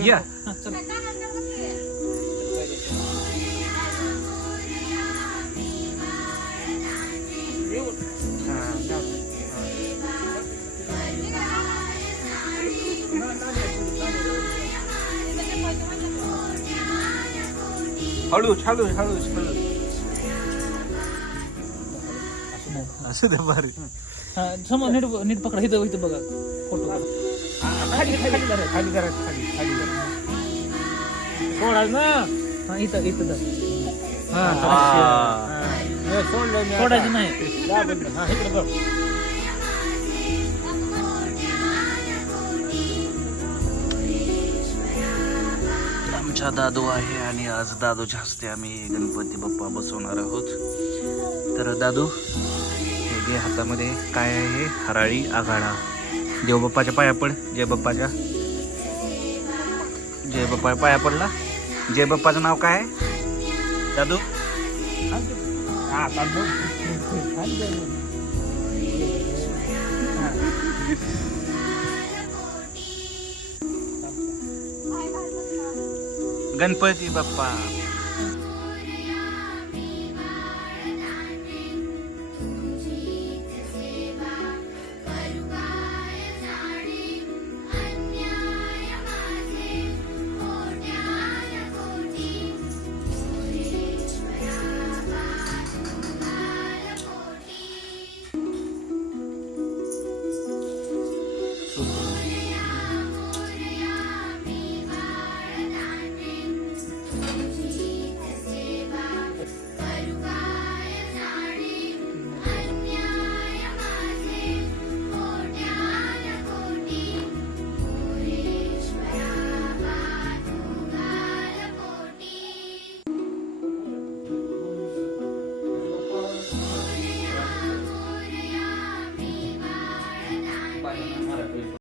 या. हा, चला. हळू हळू हळू हळू. असं दे भारी हा, समोर नीट नीट पकडा. इथं इथं बघा. फोटो. खाली खाली करा खाली करा खाली खाली सोडाच ना हा इथं इथं धर. हा हा. हे सोडलं मी. सोडायचं नाही जा बंद. हा, इकडे बघ. आमचा दादू आहे आणि आज दादूच्या हस्ते आम्ही गणपती बाप्पा बसवणार आहोत तर दादू हे जे हातामध्ये काय आहे हे हराळी आघाडा देव बाप्पाच्या पाया पड. जय बाप्पाच्या. जय बाप्पा पाया पडला. जय बाप्पाचं नाव काय आहे? दादू. हा, आता गणपती बाप्पा. সুস্থ